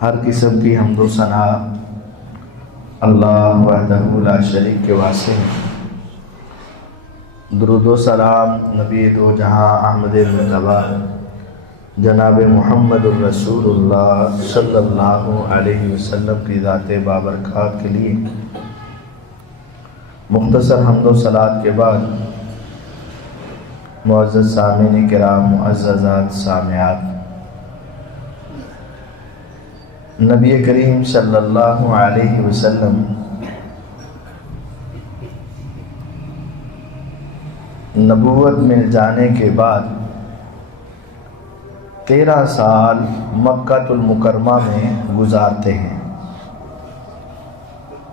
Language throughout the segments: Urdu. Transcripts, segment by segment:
ہر قسم کی حمد و ثنا اللہ وحدہ لا شریک کے واسطے ہیں۔ درود و سلام نبی دو جہاں احمد مجتبی جناب محمد الرسول اللہ صلی اللہ علیہ وسلم کی ذات بابرکات کے لیے مختصر حمد و صلات کے بعد معزز سامعین کرام، معززات سامعات، نبی کریم صلی اللہ علیہ وسلم نبوت مل جانے کے بعد 13 سال مکہ المکرمہ میں گزارتے ہیں،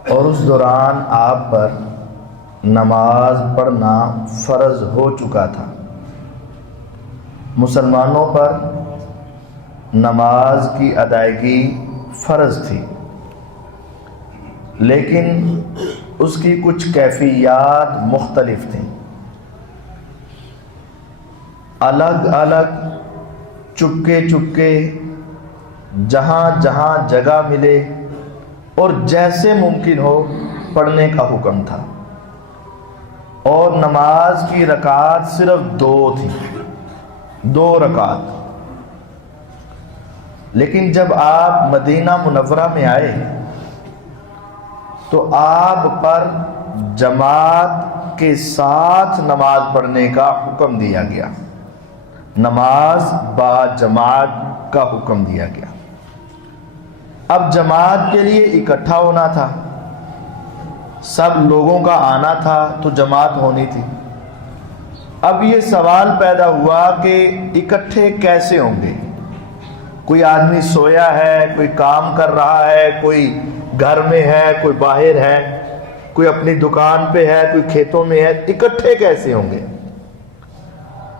اور اس دوران آپ پر نماز پڑھنا فرض ہو چکا تھا۔ مسلمانوں پر نماز کی ادائیگی فرض تھی، لیکن اس کی کچھ کیفیات مختلف تھیں۔ الگ الگ چپکے چپکے جہاں جہاں جگہ ملے اور جیسے ممکن ہو پڑھنے کا حکم تھا، اور نماز کی رکعت صرف 2 تھی، 2 رکعت۔ لیکن جب آپ مدینہ منورہ میں آئے تو آپ پر جماعت کے ساتھ نماز پڑھنے کا حکم دیا گیا، نماز با جماعت کا حکم دیا گیا۔ اب جماعت کے لیے اکٹھا ہونا تھا، سب لوگوں کا آنا تھا تو جماعت ہونی تھی۔ اب یہ سوال پیدا ہوا کہ اکٹھے کیسے ہوں گے؟ کوئی آدمی سویا ہے، کوئی کام کر رہا ہے، کوئی گھر میں ہے، کوئی باہر ہے، کوئی اپنی دکان پہ ہے، کوئی کھیتوں میں ہے، اکٹھے کیسے ہوں گے؟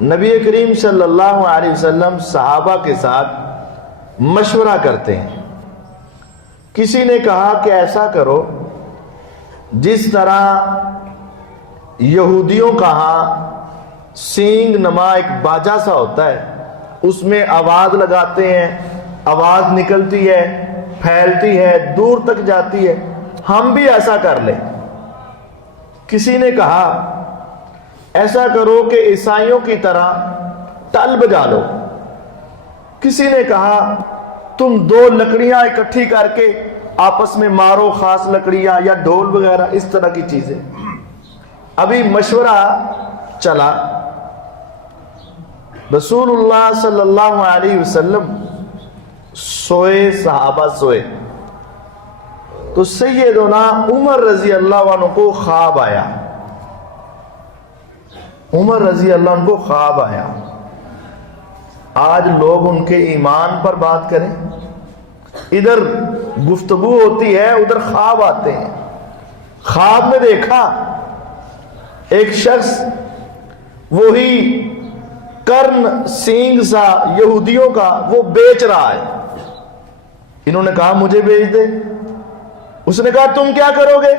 نبی کریم صلی اللہ علیہ وسلم صحابہ کے ساتھ مشورہ کرتے ہیں۔ کسی نے کہا کہ ایسا کرو، جس طرح یہودیوں کا ہاں سینگ نما ایک باجا سا ہوتا ہے، اس میں آواز لگاتے ہیں، آواز نکلتی ہے، پھیلتی ہے، دور تک جاتی ہے، ہم بھی ایسا کر لیں۔ کسی نے کہا ایسا کرو کہ عیسائیوں کی طرح ٹل بجا لو۔ کسی نے کہا تم 2 لکڑیاں اکٹھی کر کے آپس میں مارو، خاص لکڑیاں یا ڈھول وغیرہ، اس طرح کی چیزیں۔ ابھی مشورہ چلا، رسول اللہ صلی اللہ علیہ وسلم سوئے، صحابہ سوئے، تو سیدنا عمر رضی اللہ عنہ کو خواب آیا۔ عمر رضی اللہ عنہ کو خواب آیا۔ آج لوگ ان کے ایمان پر بات کریں، ادھر گفتگو ہوتی ہے، ادھر خواب آتے ہیں۔ خواب میں دیکھا ایک شخص وہی کرن سینگ سا یہودیوں کا وہ بیچ رہا ہے۔ انہوں نے کہا مجھے بیچ دے۔ اس نے کہا تم کیا کرو گے؟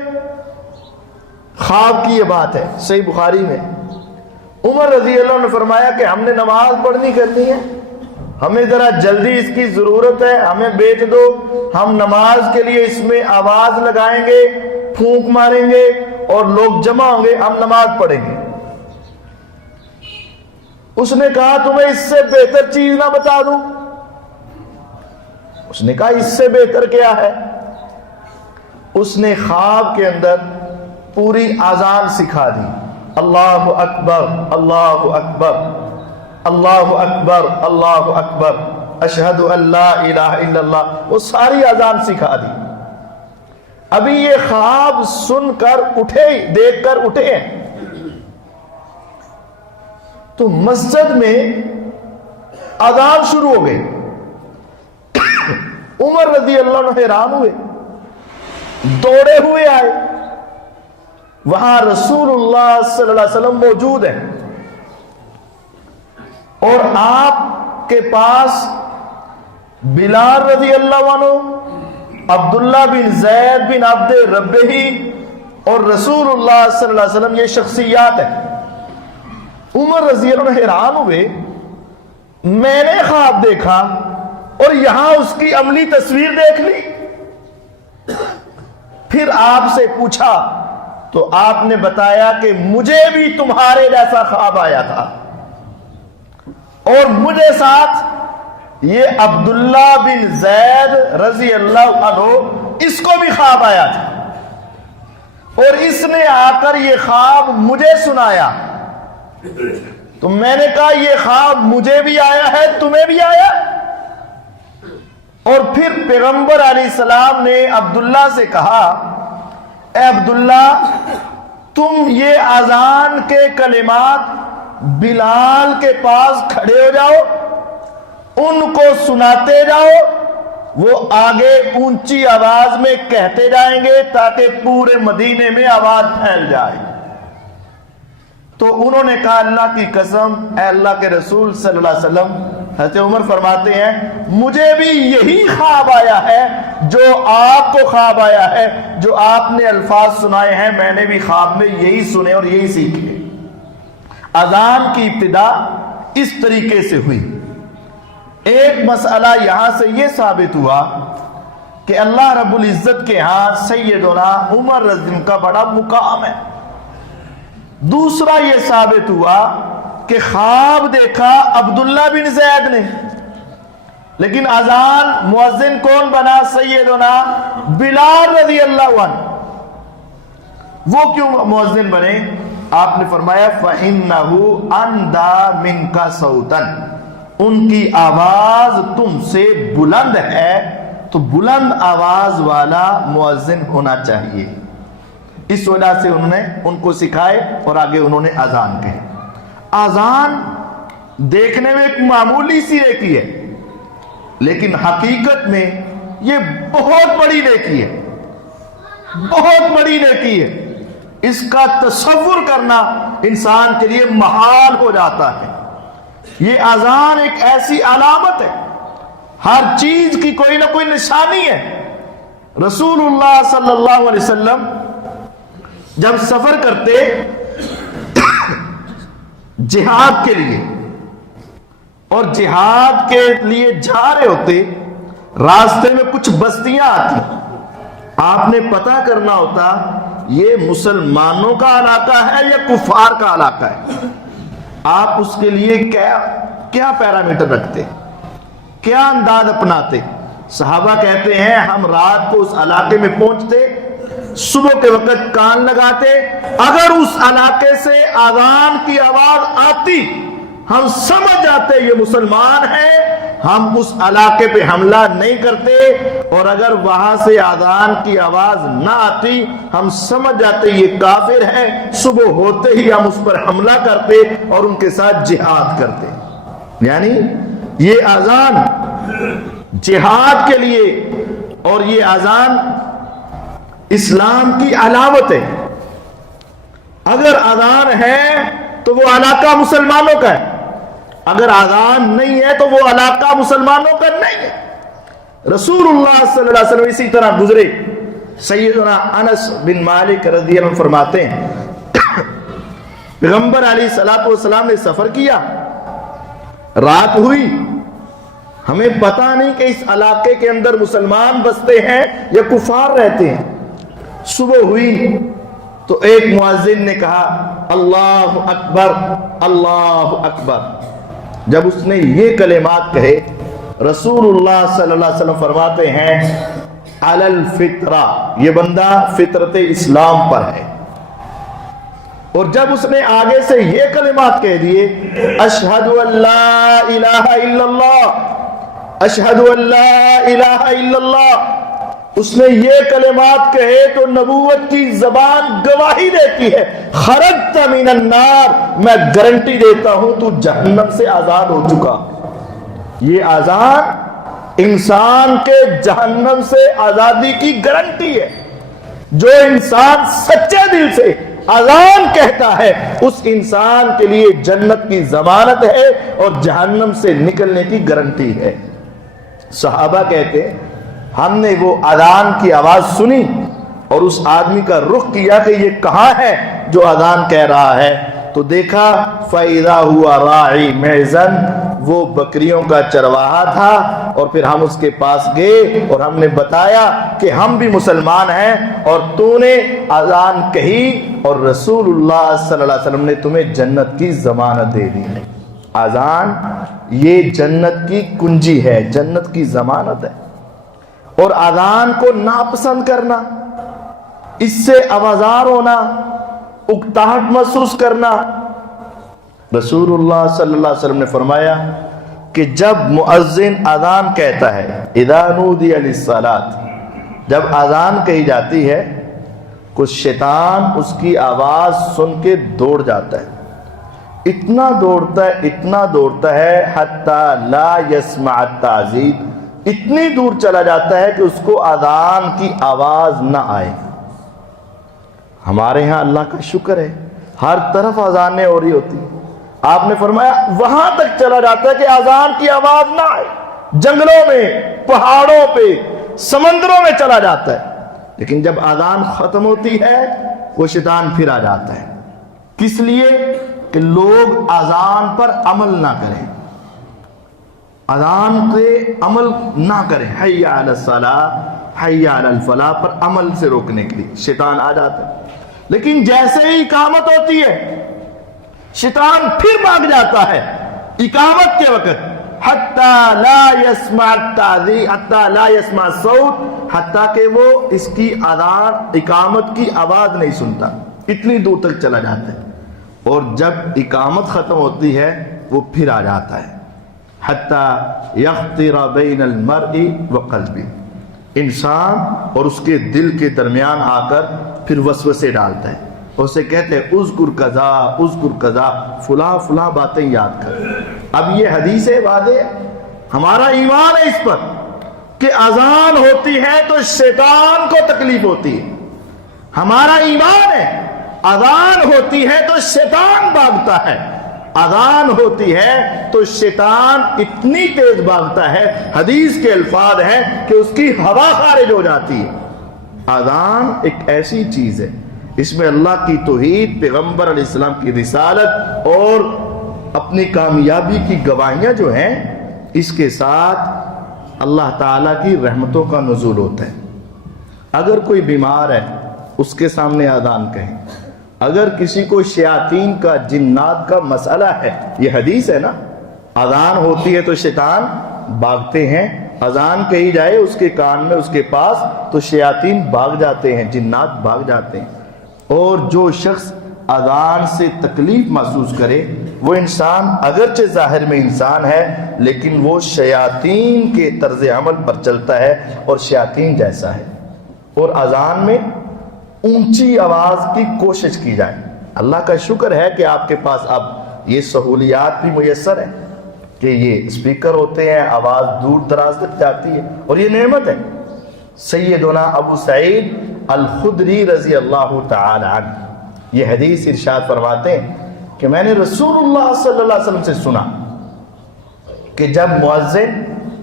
خواب کی یہ بات ہے، صحیح بخاری میں۔ عمر رضی اللہ عنہ نے فرمایا کہ ہم نے نماز پڑھنی کرنی ہے، ہمیں ذرا جلدی اس کی ضرورت ہے، ہمیں بیچ دو، ہم نماز کے لیے اس میں آواز لگائیں گے، پھونک ماریں گے اور لوگ جمع ہوں گے، ہم نماز پڑھیں گے۔ اس نے کہا تمہیں اس سے بہتر چیز نہ بتا دوں؟ اس نے کہا اس سے بہتر کیا ہے؟ اس نے خواب کے اندر پوری اذان سکھا دی، اللہ اکبر اللہ اکبر اللہ اکبر اللہ اکبر اشہد ان لا الہ الا اللہ، وہ ساری اذان سکھا دی۔ ابھی یہ خواب سن کر اٹھے، دیکھ کر اٹھے ہیں، تو مسجد میں اذان شروع ہو گئی۔ عمر رضی اللہ عنہ حیران ہوئے، دوڑے ہوئے آئے، وہاں رسول اللہ صلی اللہ علیہ وسلم موجود ہیں، اور آپ کے پاس بلال رضی اللہ عنہ، عبداللہ بن زید بن عبد ربہی اور رسول اللہ صلی اللہ علیہ وسلم، یہ شخصیات ہیں۔ عمر رضی اللہ عنہ حیران ہوئے، میں نے خواب دیکھا اور یہاں اس کی عملی تصویر دیکھ لی. پھر آپ سے پوچھا تو آپ نے بتایا کہ مجھے بھی تمہارے جیسا خواب آیا تھا، اور مجھے ساتھ یہ عبداللہ بن زید رضی اللہ عنہ اس کو بھی خواب آیا تھا، اور اس نے آ کر یہ خواب مجھے سنایا. تو میں نے کہا یہ خواب مجھے بھی آیا ہے، تمہیں بھی آیا؟ اور پھر پیغمبر علیہ السلام نے عبداللہ سے کہا اے عبداللہ، تم یہ اذان کے کلمات بلال کے پاس کھڑے ہو جاؤ، ان کو سناتے جاؤ، وہ آگے اونچی آواز میں کہتے جائیں گے تاکہ پورے مدینے میں آواز پھیل جائے. تو انہوں نے کہا اللہ کی قسم اے اللہ کے رسول صلی اللہ علیہ وسلم، حضرت عمر فرماتے ہیں مجھے بھی یہی خواب آیا ہے جو آپ کو خواب آیا ہے، جو آپ نے الفاظ سنائے ہیں میں نے بھی خواب میں یہی سنے اور یہی سیکھے. اذان کی ابتدا اس طریقے سے ہوئی. ایک مسئلہ یہاں سے یہ ثابت ہوا کہ اللہ رب العزت کے ہاں سیدنا عمر رضی اللہ عنہ کا بڑا مقام ہے. دوسرا یہ ثابت ہوا کہ خواب دیکھا عبداللہ بن زید نے، لیکن اذان مؤذن کون بنا؟ سیدنا بلال رضی اللہ عنہ. وہ کیوں مؤذن بنے؟ آپ نے فرمایا فَإِنَّهُ أَنْدَى مِنْكَ صَوْتًا، ان کی آواز تم سے بلند ہے، تو بلند آواز والا مؤذن ہونا چاہیے. اس وجہ سے انہوں نے ان کو سکھائے اور آگے انہوں نے اذان کہے. اذان دیکھنے میں ایک معمولی سی نیکی ہے، لیکن حقیقت میں یہ بہت بڑی نیکی ہے، بہت بڑی نیکی ہے. اس کا تصور کرنا انسان کے لیے محال ہو جاتا ہے. یہ اذان ایک ایسی علامت ہے، ہر چیز کی کوئی نہ کوئی نشانی ہے. رسول اللہ صلی اللہ علیہ وسلم جب سفر کرتے جہاد کے لیے اور جہاد کے لیے جا رہے ہوتے، راستے میں کچھ بستیاں آتی، آپ نے پتہ کرنا ہوتا یہ مسلمانوں کا علاقہ ہے یا کفار کا علاقہ ہے. آپ اس کے لیے کیا پیرامیٹر رکھتے، کیا انداز اپناتے؟ صحابہ کہتے ہیں ہم رات کو اس علاقے میں پہنچتے، صبح کے وقت کان لگاتے، اگر اس علاقے سے اذان کی آواز آتی ہم سمجھ جاتے یہ مسلمان ہیں، ہم اس علاقے پہ حملہ نہیں کرتے، اور اگر وہاں سے اذان کی آواز نہ آتی ہم سمجھ جاتے یہ کافر ہے، صبح ہوتے ہی ہم اس پر حملہ کرتے اور ان کے ساتھ جہاد کرتے. یعنی یہ اذان جہاد کے لیے اور یہ اذان اسلام کی علامت ہے. اگر اذان ہے تو وہ علاقہ مسلمانوں کا ہے، اگر اذان نہیں ہے تو وہ علاقہ مسلمانوں کا نہیں ہے. رسول اللہ صلی اللہ علیہ وسلم اسی طرح گزرے. سیدنا انس بن مالک رضی اللہ عنہ فرماتے ہیں پیغمبر علیہ الصلوۃ والسلام نے سفر کیا، رات ہوئی، ہمیں پتہ نہیں کہ اس علاقے کے اندر مسلمان بستے ہیں یا کفار رہتے ہیں. صبح ہوئی تو ایک مؤذن نے کہا اللہ اکبر اللہ اکبر. جب اس نے یہ کلمات کہے رسول اللہ صلی اللہ علیہ وسلم فرماتے ہیں علی الفطرہ، یہ بندہ فطرت اسلام پر ہے. اور جب اس نے آگے سے یہ کلمات کہہ دیے اشہد ان لا الہ الا اللہ، اشہد ان لا الہ الا اللہ، اس نے یہ کلمات کہے تو نبوت کی زبان گواہی دیتی ہے خرجت من النار، میں گارنٹی دیتا ہوں تو جہنم سے آزاد ہو چکا. یہ آزاد انسان کے جہنم سے آزادی کی گارنٹی ہے. جو انسان سچے دل سے اذان کہتا ہے اس انسان کے لیے جنت کی ضمانت ہے اور جہنم سے نکلنے کی گارنٹی ہے. صحابہ کہتے ہم نے وہ اذان کی آواز سنی اور اس آدمی کا رخ کیا کہ یہ کہاں ہے جو اذان کہہ رہا ہے، تو دیکھا فَإِذَا هُوَ رَاعِي مِعْزًا وہ بکریوں کا چرواہا تھا، اور پھر ہم اس کے پاس گئے اور ہم نے بتایا کہ ہم بھی مسلمان ہیں، اور تو نے اذان کہی اور رسول اللہ صلی اللہ علیہ وسلم نے تمہیں جنت کی ضمانت دے دی۔ اذان یہ جنت کی کنجی ہے، جنت کی ضمانت ہے۔ اور اذان کو ناپسند کرنا، اس سے آوازار ہونا، اکتاہٹ محسوس کرنا، رسول اللہ صلی اللہ علیہ وسلم نے فرمایا کہ جب مؤذن اذان کہتا ہے، اذا نودی للصلاۃ، جب اذان کہی جاتی ہے، کچھ شیطان اس کی آواز سن کے دوڑ جاتا ہے، اتنا دوڑتا ہے حتی لا یسمع التعزیز، اتنی دور چلا جاتا ہے کہ اس کو اذان کی آواز نہ آئے۔ ہمارے ہاں اللہ کا شکر ہے ہر طرف اذانیں ہو رہی ہوتی، آپ نے فرمایا وہاں تک چلا جاتا ہے کہ اذان کی آواز نہ آئے، جنگلوں میں، پہاڑوں پہ، سمندروں میں چلا جاتا ہے، لیکن جب اذان ختم ہوتی ہے وہ شیطان پھر آ جاتا ہے۔ کس لیے؟ کہ لوگ اذان پر عمل نہ کریں، اذان پہ عمل نہ کریں، حی علی الصلاۃ حی علی الفلاح پر عمل سے روکنے کے لیے شیطان آ جاتا ہے۔ لیکن جیسے ہی اقامت ہوتی ہے شیطان پھر بھاگ جاتا ہے اقامت کے وقت، حتی لا یسمع التعزیز حتی لا یسمع الصوت، حتیٰ کہ وہ اس کی اذان اقامت کی آواز نہیں سنتا، اتنی دور تک چلا جاتا ہے۔ اور جب اقامت ختم ہوتی ہے وہ پھر آ جاتا ہے، حتی یخطر بین المرء وقلبہ، انسان اور اس کے دل کے درمیان آ کر پھر وسوسے ڈالتا ہے، اسے کہتے ہیں اذکر قضا، فلاں باتیں یاد کر۔ اب یہ حدیث واضح ہے، ہمارا ایمان ہے اس پر کہ اذان ہوتی ہے تو شیطان کو تکلیف ہوتی ہے، ہمارا ایمان ہے اذان ہوتی ہے تو شیطان بھاگتا ہے، اذان ہوتی ہے تو شیطان اتنی تیز بھاگتا ہے، حدیث کے الفاظ ہیں کہ اس کی ہوا خارج ہو جاتی ہے۔ اذان ایک ایسی چیز ہے، اس میں اللہ کی توحید، پیغمبر علیہ السلام کی رسالت اور اپنی کامیابی کی گواہیاں جو ہیں، اس کے ساتھ اللہ تعالیٰ کی رحمتوں کا نزول ہوتا ہے۔ اگر کوئی بیمار ہے اس کے سامنے اذان کہیں، اگر کسی کو شیاطین کا، جنات کا مسئلہ ہے، یہ حدیث ہے نا، اذان ہوتی ہے تو شیطان بھاگتے ہیں، اذان کہی جائے اس کے کان میں، اس کے پاس، تو شیاطین بھاگ جاتے ہیں، جنات بھاگ جاتے ہیں۔ اور جو شخص اذان سے تکلیف محسوس کرے وہ انسان اگرچہ ظاہر میں انسان ہے لیکن وہ شیاطین کے طرز عمل پر چلتا ہے اور شیاطین جیسا ہے۔ اور اذان میں اونچی آواز کی کوشش کی جائے۔ اللہ کا شکر ہے کہ آپ کے پاس اب یہ سہولیات بھی میسر ہیں کہ یہ اسپیکر ہوتے ہیں، آواز دور دراز تک جاتی ہے، اور یہ نعمت ہے۔ سیدنا ابو سعید الخدری رضی اللہ تعالی عنہ یہ حدیث ارشاد فرماتے ہیں کہ میں نے رسول اللہ صلی اللہ علیہ وسلم سے سنا کہ جب مؤذن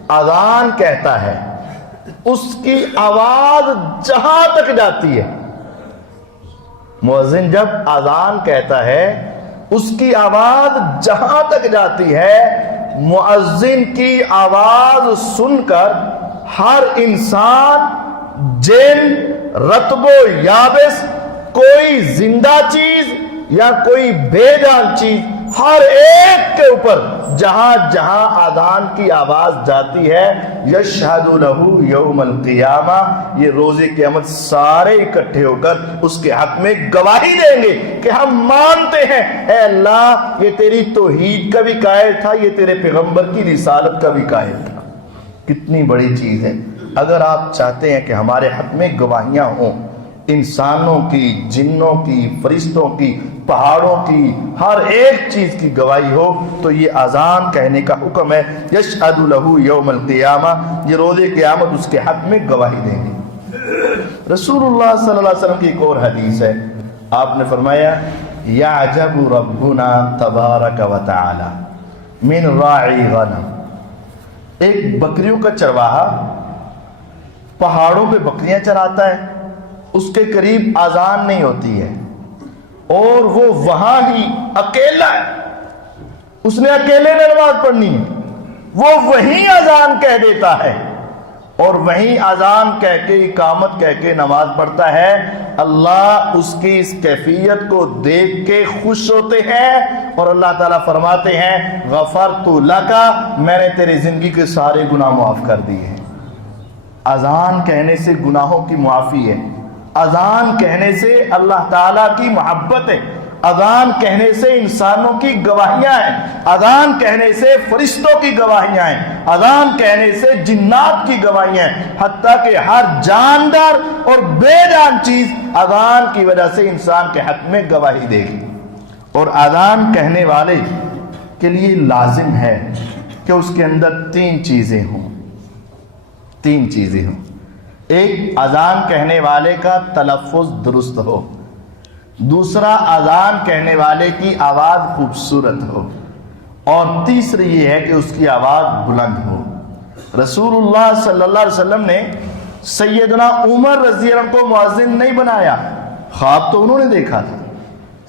اذان کہتا ہے اس کی آواز جہاں تک جاتی ہے، مؤذن جب اذان کہتا ہے اس کی آواز جہاں تک جاتی ہے، مؤذن کی آواز سن کر ہر انسان، جن، رطب و یابس، کوئی زندہ چیز یا کوئی بے جان چیز، ہر ایک کے اوپر جہاں جہاں اذان کی آواز جاتی ہے، یشہد لہ یوم القیامہ، یہ روز قیامت سارے اکٹھے ہو کر اس کے حق میں گواہی دیں گے کہ ہم مانتے ہیں اے اللہ یہ تیری توحید کا بھی قائل تھا، یہ تیرے پیغمبر کی رسالت کا بھی قائل تھا۔ کتنی بڑی چیز ہے۔ اگر آپ چاہتے ہیں کہ ہمارے حق میں گواہیاں ہوں، انسانوں کی، جنوں کی، فرشتوں کی، پہاڑوں کی، ہر ایک چیز کی گواہی ہو، تو یہ اذان کہنے کا حکم ہے، یشہد لہ یوم القیامہ، یہ روز قیامت اس کے حق میں گواہی دیں گے۔ رسول اللہ صلی اللہ علیہ وسلم کی ایک اور حدیث ہے، آپ نے فرمایا یعجب ربنا تبارک و تعالی من راعی غنم، ایک بکریوں کا چرواہا پہاڑوں پہ بکریاں چراتا ہے، اس کے قریب اذان نہیں ہوتی ہے اور وہ وہاں ہی اکیلا ہے، اس نے اکیلے نے نماز پڑھنی ہے، وہ وہیں اذان کہہ دیتا ہے اور وہیں اذان کہہ کے اقامت کہہ کے نماز پڑھتا ہے، اللہ اس کی اس کیفیت کو دیکھ کے خوش ہوتے ہیں اور اللہ تعالیٰ فرماتے ہیں غفرت لکا، میں نے تیری زندگی کے سارے گناہ معاف کر دیے ہیں۔ اذان کہنے سے گناہوں کی معافی ہے، اذان کہنے سے اللہ تعالیٰ کی محبت ہے، اذان کہنے سے انسانوں کی گواہیاں ہیں، اذان کہنے سے فرشتوں کی گواہیاں ہیں، اذان کہنے سے جنات کی گواہیاں ہیں، حتیٰ کہ ہر جاندار اور بے جان چیز اذان کی وجہ سے انسان کے حق میں گواہی دے گی۔ اور اذان کہنے والے کے لیے لازم ہے کہ اس کے اندر تین چیزیں ہوں۔ ایک، اذان کہنے والے کا تلفظ درست ہو، دوسرا اذان کہنے والے کی آواز خوبصورت ہو، اور تیسری یہ ہے کہ اس کی آواز بلند ہو۔ رسول اللہ صلی اللہ علیہ وسلم نے سیدنا عمر رضی اللہ عنہ کو مؤذن نہیں بنایا، خواب تو انہوں نے دیکھا تھا۔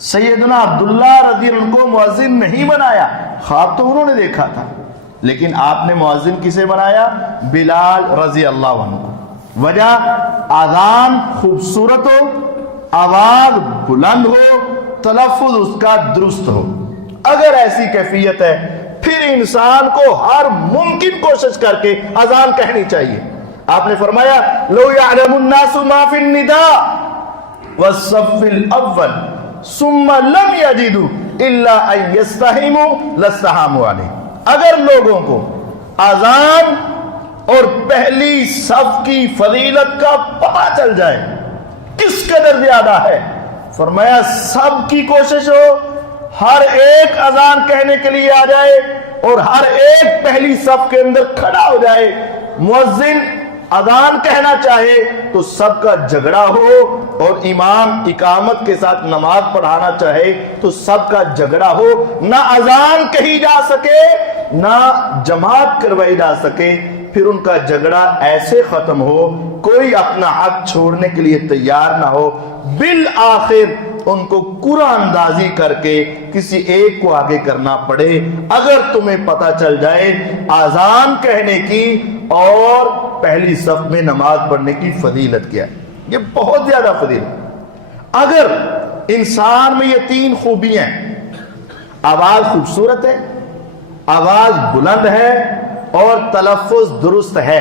سیدنا عبداللہ رضی اللہ عنہ کو مؤذن نہیں بنایا، خواب تو انہوں نے دیکھا تھا، لیکن آپ نے مؤذن کسے بنایا؟ بلال رضی اللہ عنہ کو۔ وجہ، اذان خوبصورت ہو، آواز بلند ہو، تلفظ اس کا درست ہو۔ اگر ایسی کیفیت ہے پھر انسان کو ہر ممکن کوشش کر کے اذان کہنی چاہیے۔ آپ نے فرمایا لو یعلم الناس ما فی النداء والصف الاول ثم لم یجدوا الا ان یستحموا لاستحاموا علیہ۔ اگر لوگوں کو اذان اور پہلی صف کی فضیلت کا پتہ چل جائے کس قدر زیادہ ہے، فرمایا سب کی کوشش ہو، ہر ایک اذان کہنے کے لیے آ جائے اور ہر ایک پہلی صف کے اندر کھڑا ہو جائے۔ مؤذن اذان کہنا چاہے تو سب کا جھگڑا ہو، اور امام اقامت کے ساتھ نماز پڑھانا چاہے تو سب کا جھگڑا ہو، نہ اذان کہی جا سکے نہ جماعت کروائی جا سکے، پھر ان کا جھگڑا ایسے ختم ہو کوئی اپنا حق چھوڑنے کے لیے تیار نہ ہو، بالآخر ان کو قرآن اندازی کر کے کسی ایک کو آگے کرنا پڑے۔ اگر تمہیں پتہ چل جائے اذان کہنے کی اور پہلی صف میں نماز پڑھنے کی فضیلت کیا ہے، یہ بہت زیادہ فضیلت۔ اگر انسان میں یہ تین خوبیاں ہیں، آواز خوبصورت ہے، آواز بلند ہے اور تلفظ درست ہے،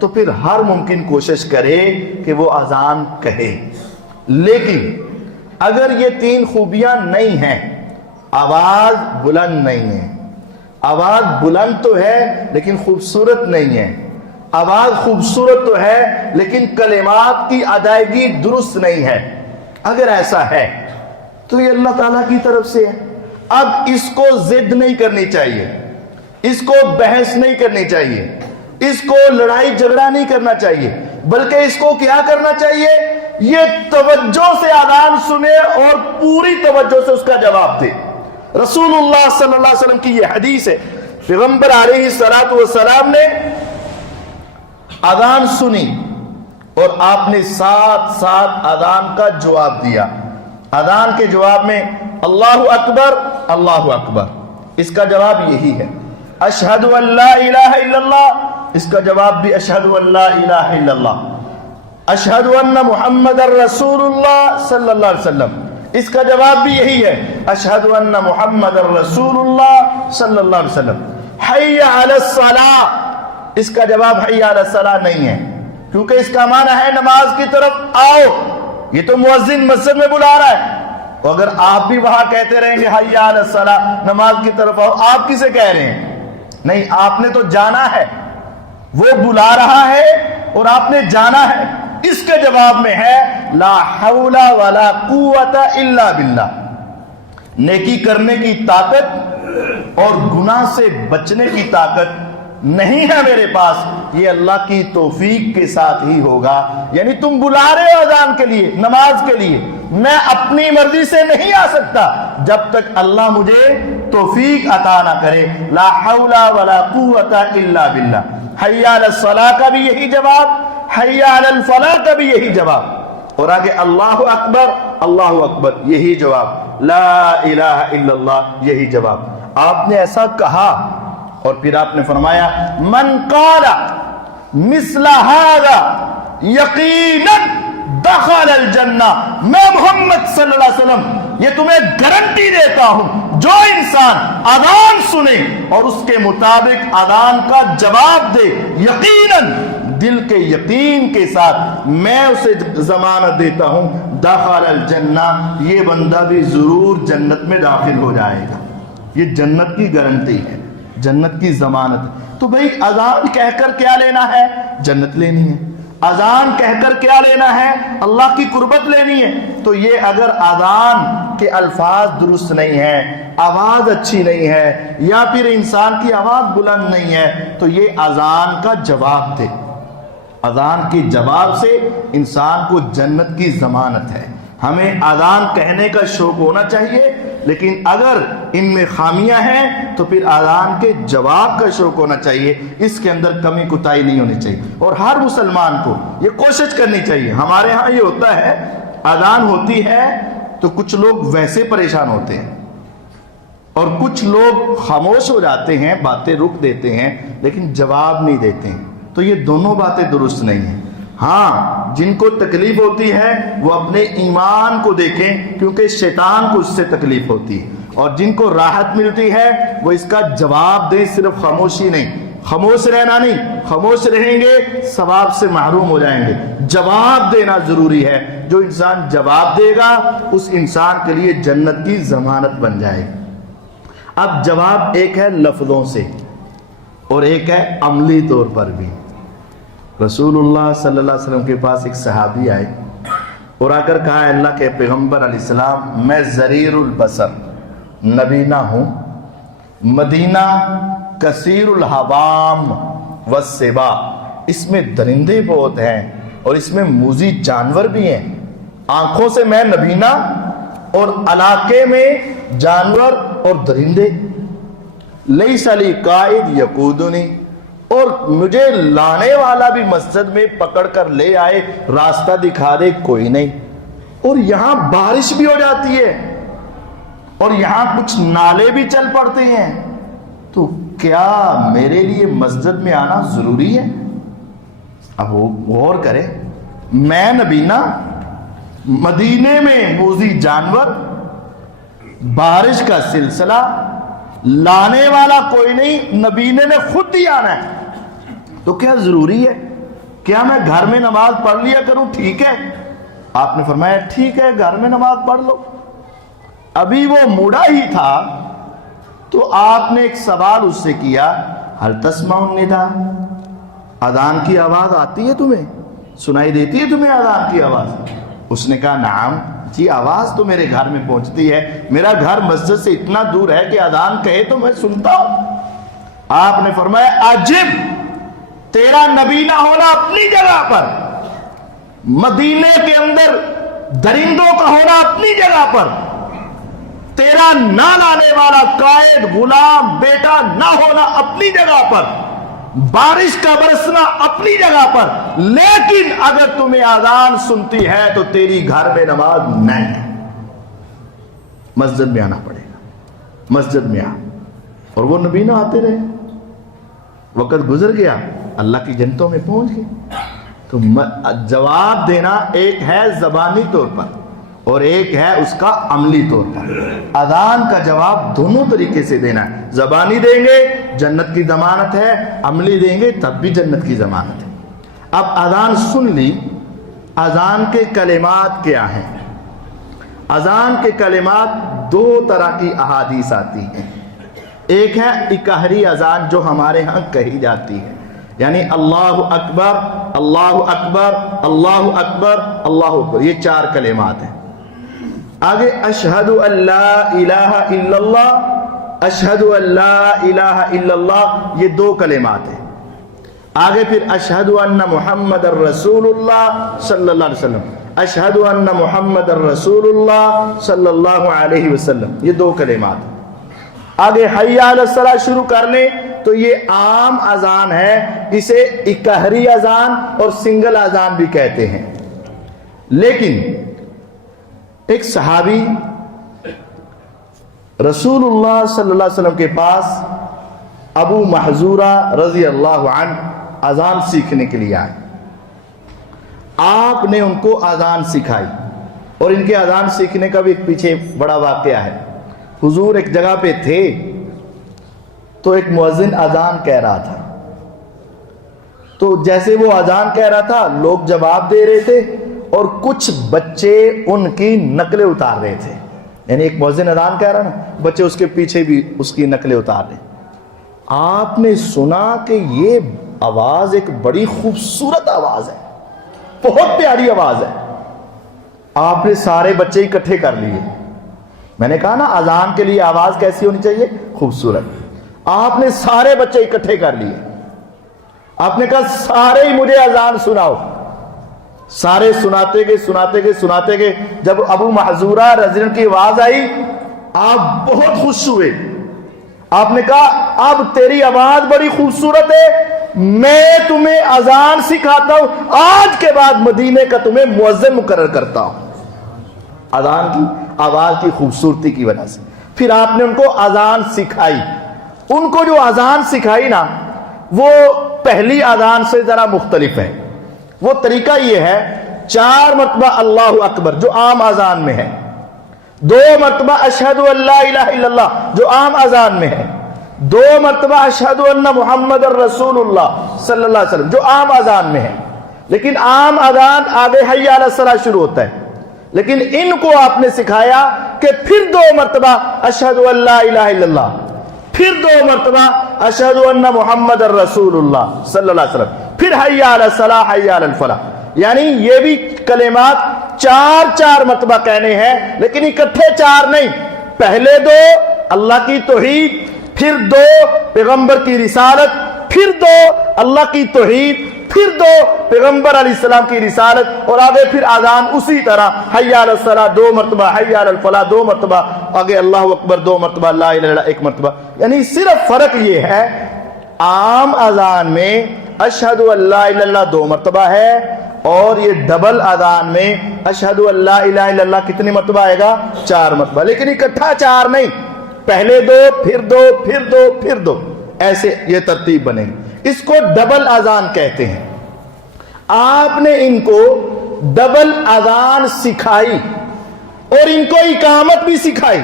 تو پھر ہر ممکن کوشش کرے کہ وہ اذان کہے۔ لیکن اگر یہ تین خوبیاں نہیں ہیں، آواز بلند نہیں ہے، آواز بلند تو ہے لیکن خوبصورت نہیں ہے، آواز خوبصورت تو ہے لیکن کلمات کی ادائیگی درست نہیں ہے، اگر ایسا ہے تو یہ اللہ تعالیٰ کی طرف سے ہے۔ اب اس کو ضد نہیں کرنی چاہیے، اس کو بحث نہیں کرنی چاہیے، اس کو لڑائی جھگڑا نہیں کرنا چاہیے، بلکہ اس کو کیا کرنا چاہیے؟ یہ توجہ سے اذان سنے اور پوری توجہ سے اس کا جواب دے۔ رسول اللہ صلی اللہ علیہ وسلم کی یہ حدیث ہے، پیغمبر علیہ الصلوۃ والسلام نے اذان سنی اور آپ نے ساتھ ساتھ اذان کا جواب دیا۔ اذان کے جواب میں اللہ اکبر اللہ اکبر، اس کا جواب یہی ہے۔ اشہد ان لا الہ الا اللہ، اس کا جواب بھی اشہد ان لا الہ الا اللہ۔ اشہد ان محمد رسول اللہ صلی اللہ علیہ وسلم، اس کا جواب بھی یہی ہے، اشہد ان محمد رسول اللہ صلی اللہ علیہ وسلم۔ حی علی الصلاۃ، اس کا جواب حی علی الصلاۃ نہیں ہے، کیونکہ اس کا معنی ہے نماز کی طرف آؤ، یہ تو مؤذن مسجد میں بلا رہا ہے، اور اگر آپ بھی وہاں کہتے رہیں گے حی علی الصلاۃ، نماز کی طرف آؤ، آپ کسے کہہ رہے ہیں؟ نہیں، آپ نے تو جانا ہے، وہ بلا رہا ہے اور آپ نے جانا ہے۔ اس کے جواب میں ہے لا حول ولا قوت الا باللہ، نیکی کرنے کی طاقت اور گناہ سے بچنے کی طاقت نہیں ہے میرے پاس، یہ اللہ کی توفیق کے ساتھ ہی ہوگا۔ یعنی تم بلا رہے ہو اذان کے لیے، نماز کے لیے، میں اپنی مرضی سے نہیں آ سکتا جب تک اللہ مجھے توفیق عطا نہ کرے۔ لا حول ولا قوت الا باللہ۔ حی علی الصلاۃ کا بھی یہی جواب، حی علی الفلاح کا بھی یہی جواب، اور آگے اللہ اکبر یہی جواب، لا الہ الا اللہ یہی جواب۔ آپ نے ایسا کہا اور پھر آپ نے فرمایا من قال مثل هذا یقینا دخل الجنہ، میں محمد صلی اللہ علیہ وسلم یہ تمہیں گارنٹی دیتا ہوں، جو انسان اذان سنے اور اس کے مطابق اذان کا جواب دے، یقیناً دل کے یقین کے ساتھ میں اسے ضمانت دیتا ہوں دخل الجنہ، یہ بندہ بھی ضرور جنت میں داخل ہو جائے گا۔ یہ جنت کی گارنٹی ہے، جنت کی ضمانت۔ تو بھئی اذان کہہ کر کیا لینا ہے؟ جنت لینی ہے۔ اذان کہہ کر کیا لینا ہے؟ اللہ کی قربت لینی ہے۔ تو یہ اگر اذان کے الفاظ درست نہیں ہیں، آواز اچھی نہیں ہے، یا پھر انسان کی آواز بلند نہیں ہے، تو یہ اذان کا جواب دے۔ اذان کے جواب سے انسان کو جنت کی ضمانت ہے۔ ہمیں اذان کہنے کا شوق ہونا چاہیے، لیکن اگر ان میں خامیاں ہیں تو پھر اذان کے جواب کا شوق ہونا چاہیے، اس کے اندر کمی کوتاہی نہیں ہونی چاہیے۔ اور ہر مسلمان کو یہ کوشش کرنی چاہیے۔ ہمارے ہاں یہ ہوتا ہے، اذان ہوتی ہے تو کچھ لوگ ویسے پریشان ہوتے ہیں اور کچھ لوگ خاموش ہو جاتے ہیں، باتیں رک دیتے ہیں لیکن جواب نہیں دیتے ہیں۔ تو یہ دونوں باتیں درست نہیں ہیں۔ ہاں، جن کو تکلیف ہوتی ہے وہ اپنے ایمان کو دیکھیں، کیونکہ شیطان کو اس سے تکلیف ہوتی ہے، اور جن کو راحت ملتی ہے وہ اس کا جواب دیں، صرف خاموشی نہیں، خاموش رہنا نہیں، خاموش رہیں گے ثواب سے محروم ہو جائیں گے۔ جواب دینا ضروری ہے۔ جو انسان جواب دے گا اس انسان کے لیے جنت کی ضمانت بن جائے گی۔ اب جواب ایک ہے لفظوں سے اور ایک ہے عملی طور پر بھی۔ رسول اللہ صلی اللہ علیہ وسلم کے پاس ایک صحابی آئے اور آ کر کہا، اللہ کے پیغمبر علیہ السلام، میں ضریر البصر نبینا ہوں، مدینہ کثیر الحوام والسبا، اس میں درندے بہت ہیں اور اس میں موذی جانور بھی ہیں۔ آنکھوں سے میں نبینا اور علاقے میں جانور اور درندے، لیس لی قائد یقودنی، اور مجھے لانے والا بھی مسجد میں پکڑ کر لے آئے، راستہ دکھا دے، کوئی نہیں، اور یہاں بارش بھی ہو جاتی ہے اور یہاں کچھ نالے بھی چل پڑتے ہیں، تو کیا میرے لیے مسجد میں آنا ضروری ہے؟ اب غور کریں، میں نبینا، مدینے میں موذی جانور، بارش کا سلسلہ، لانے والا کوئی نہیں، نبینے نے خود ہی آنا ہے، تو کیا ضروری ہے؟ کیا میں گھر میں نماز پڑھ لیا کروں؟ ٹھیک ہے۔ آپ نے فرمایا ٹھیک ہے، گھر میں نماز پڑھ لو۔ ابھی وہ موڑا ہی تھا تو آپ نے ایک سوال اس سے کیا، ہل تسمع النداء، اذان کی آواز آتی ہے تمہیں؟ سنائی دیتی ہے تمہیں اذان کی آواز؟ اس نے کہا نعم جی، آواز تو میرے گھر میں پہنچتی ہے، میرا گھر مسجد سے اتنا دور ہے کہ اذان کہے تو میں سنتا ہوں۔ آپ نے فرمایا عجب، تیرا نبینا ہونا اپنی جگہ پر، مدینے کے اندر درندوں کا ہونا اپنی جگہ پر، تیرا نہ لانے والا قائد، غلام، بیٹا نہ ہونا اپنی جگہ پر، بارش کا برسنا اپنی جگہ پر، لیکن اگر تمہیں اذان سنتی ہے تو تیری گھر میں نماز نہیں، مسجد میں آنا پڑے گا، مسجد میں آ۔ اور وہ نبینا آتے رہے، وقت گزر گیا، اللہ کی جنتوں میں پہنچ گئے۔ تو جواب دینا ایک ہے زبانی طور پر اور ایک ہے اس کا عملی طور پر۔ اذان کا جواب دونوں طریقے سے دینا ہے، زبانی دیں گے جنت کی ضمانت ہے، عملی دیں گے تب بھی جنت کی ضمانت ہے۔ اب اذان سن لی، اذان کے کلمات کیا ہیں؟ اذان کے کلمات دو طرح کی احادیث آتی ہیں۔ ایک ہے اقہری اذان جو ہمارے ہاں کہی جاتی ہے، یعنی اللہ اکبر اللہ اکبر اللہ اکبر اللہ اکبر، یہ چار کلمات ہیں۔ آگے اشہد ان لا الہ الا اللہ، اشہد ان لا الہ الا اللہ، یہ دو کلمات ہیں۔ آگے پھر اشہد ان محمد الرسول اللہ صلی اللہ علیہ وسلم، اشہد ان محمد الرسول اللہ صلی اللہ علیہ وسلم، یہ دو کلمات ہیں۔ آگے حی علی الصلاۃ شروع کر لیں تو یہ عام اذان ہے، اسے اقہری اذان اور سنگل اذان بھی کہتے ہیں۔ لیکن ایک صحابی رسول اللہ صلی اللہ علیہ وسلم کے پاس ابو محذورہ رضی اللہ عنہ اذان سیکھنے کے لیے آئے. آپ نے ان کو اذان سکھائی. اور ان کے اذان سیکھنے کا بھی ایک پیچھے بڑا واقعہ ہے. حضور ایک جگہ پہ تھے تو ایک مؤذن اذان کہہ رہا تھا. تو جیسے وہ اذان کہہ رہا تھا لوگ جواب دے رہے تھے اور کچھ بچے ان کی نقلیں اتار رہے تھے. یعنی ایک مؤذن اذان کہہ رہا نا, بچے اس کے پیچھے بھی اس کی نقلیں اتار رہے. آپ نے سنا کہ یہ آواز ایک بڑی خوبصورت آواز ہے, بہت پیاری آواز ہے. آپ نے سارے بچے اکٹھے کر لیے. میں نے کہا نا اذان کے لیے آواز کیسی ہونی چاہیے, خوبصورت. آپ نے سارے بچے اکٹھے کر لیے. آپ نے کہا سارے ہی مجھے اذان سناؤ. سارے سناتے گئے. جب ابو محذورہ رضی اللہ عنہ کی آواز آئی آپ بہت خوش ہوئے. آپ نے کہا اب تیری آواز بڑی خوبصورت ہے, میں تمہیں اذان سکھاتا ہوں, آج کے بعد مدینے کا تمہیں مؤذن مقرر کرتا ہوں. اذان کی آواز کی خوبصورتی کی وجہ سے. پھر آپ نے ان کو اذان سکھائی. ان کو جو اذان سکھائی نا وہ پہلی اذان سے ذرا مختلف ہے. وہ طریقہ یہ ہے 4 مرتبہ اللہ اکبر جو عام اذان میں ہے, 2 مرتبہ اشہد ان لا الہ الا اللہ جو عام اذان میں ہے, 2 مرتبہ اشہد ان محمد الرسول اللہ صلی اللہ علیہ وسلم جو عام اذان میں ہے. لیکن عام اذان آگے حی علی الصلاۃ شروع ہوتا ہے. لیکن ان کو آپ نے سکھایا کہ پھر 2 مرتبہ اشہد ان لا الہ الا اللہ, پھر 2 مرتبہ اشہد ان محمد الرسول اللہ صلی اللہ علیہ وسلم, پھر حی علی الصلاۃ حی علی الفلاح. یعنی یہ بھی کلمات 4 مرتبہ کہنے ہیں لیکن اکٹھے 4 نہیں. پہلے 2 اللہ کی توحید, پھر 2 پیغمبر کی رسالت, پھر 2 اللہ کی توحید, پھر 2 پیغمبر علیہ السلام کی رسالت, اور آگے پھر اذان اسی طرح حی علی الصلاۃ 2 مرتبہ, حی علی الفلاح 2 مرتبہ, آگے اللہ اکبر 2 مرتبہ, لا الہ الا اللہ 1 مرتبہ. یعنی صرف فرق یہ ہے عام اذان میں اشہد ان لا الہ الا اللہ 2 مرتبہ ہے اور یہ ڈبل اذان میں اشہد ان لا الہ الا اللہ کتنی مرتبہ آئے گا, 4 مرتبہ. لیکن اکٹھا 4 نہیں, پہلے 2 پھر 2 پھر 2 پھر 2, ایسے یہ ترتیب بنے گی. اس کو ڈبل اذان کہتے ہیں. آپ نے ان کو ڈبل اذان سکھائی اور ان کو اقامت بھی سکھائی.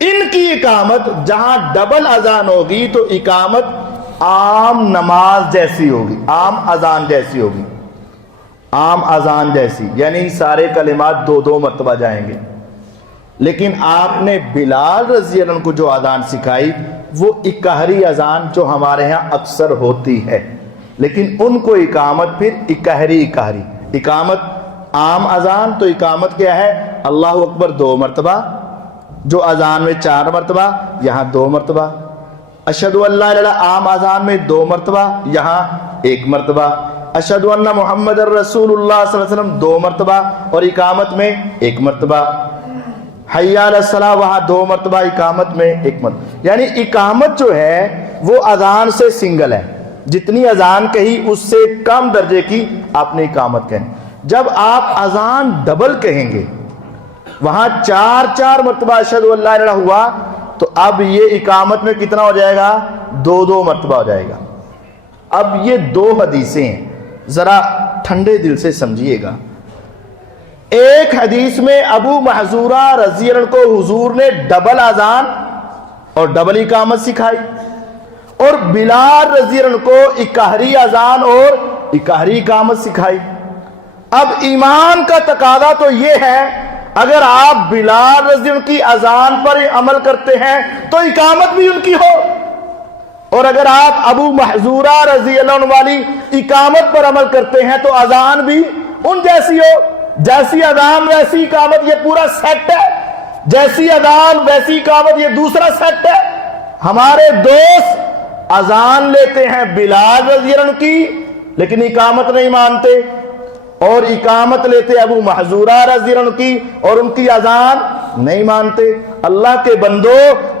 ان کی اقامت جہاں ڈبل اذان ہوگی تو اقامت عام نماز جیسی ہوگی, عام اذان جیسی ہوگی, عام اذان جیسی. یعنی سارے کلمات 2 مرتبہ جائیں گے. لیکن آپ نے بلال رضی اللہ عنہ کو جو اذان سکھائی وہ اکہری اذان جو ہمارے ہاں اکثر ہوتی ہے, لیکن ان کو اقامت پھر اکہری. اقامت عام اذان تو اقامت کیا ہے, اللہ اکبر 2 مرتبہ جو اذان میں 4 مرتبہ, یہاں 2 مرتبہ. اشہد ان لا الہ الا اللہ عام اذان میں 2 مرتبہ, یہاں 1 مرتبہ. اشہد ان محمد الرسول اللہ صلی اللہ علیہ وسلم 2 مرتبہ اور اقامت میں 1 مرتبہ. حی علی الصلاۃ وہاں 2 مرتبہ, اقامت میں 1 مرتبہ. یعنی اقامت جو ہے وہ اذان سے سنگل ہے, جتنی اذان کہی اس سے کم درجے کی آپ نے اقامت کہی. جب آپ اذان ڈبل کہیں گے وہاں 4 مرتبہ اشہد ان لا الہ الا اللہ ہوا تو اب یہ اقامت میں کتنا ہو جائے گا, 2 مرتبہ ہو جائے گا. اب یہ 2 حدیثیں ہیں, ذرا ٹھنڈے دل سے سمجھیے گا. ایک حدیث میں ابو محذورہ رضی اللہ عنہ کو حضور نے ڈبل اذان اور ڈبل اقامت سکھائی, اور بلال رضی اللہ عنہ کو اکہری اذان اور اکہری اقامت سکھائی. اب ایمان کا تقاضا تو یہ ہے اگر آپ بلال رضی اللہ عنہ کی اذان پر عمل کرتے ہیں تو اقامت بھی ان کی ہو, اور اگر آپ ابو محذورہ رضی اللہ عنہ والی اقامت پر عمل کرتے ہیں تو اذان بھی ان جیسی ہو. جیسی اذان ویسی اقامت, یہ پورا سیٹ ہے. جیسی اذان ویسی اقامت, یہ دوسرا سیٹ ہے. ہمارے دوست اذان لیتے ہیں بلال رضی اللہ عنہ کی لیکن اقامت نہیں مانتے, اور اقامت لیتے ابو محذورہ رضی اللہ عنہ کی اور ان کی اذان نہیں مانتے. اللہ کے بندو,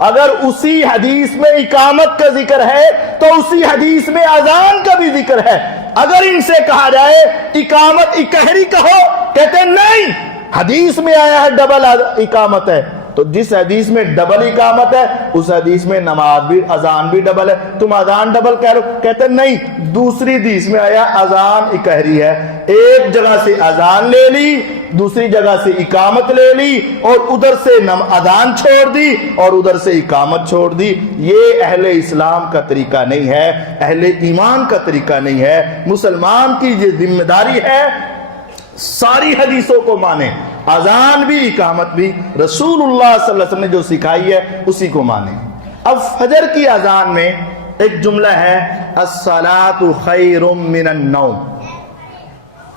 اگر اسی حدیث میں اقامت کا ذکر ہے تو اسی حدیث میں اذان کا بھی ذکر ہے. اگر ان سے کہا جائے اقامت اکہری کہو, کہتے ہیں نہیں حدیث میں آیا ہے ڈبل اقامت ہے, تو جس حدیث میں ڈبل اقامت ہے اس حدیث میں نماز بھی اذان بھی ڈبل ہے. تم اذان ڈبل کہہ رہے ہو. کہتے نہیں, دوسری حدیث میں آیا اذان اکہری ہے, ایک جگہ سے اذان لے لی, دوسری جگہ سے اقامت لے لی, اور ادھر سے اذان چھوڑ دی اور ادھر سے اقامت چھوڑ دی. یہ اہل اسلام کا طریقہ نہیں ہے, اہل ایمان کا طریقہ نہیں ہے. مسلمان کی یہ ذمہ داری ہے ساری حدیثوں کو مانے, اذان بھی اقامت بھی رسول اللہ صلی اللہ علیہ وسلم نے جو سکھائی ہے اسی کو مانے. اب فجر کی اذان میں ایک جملہ ہے الصلاۃ خیر من النوم,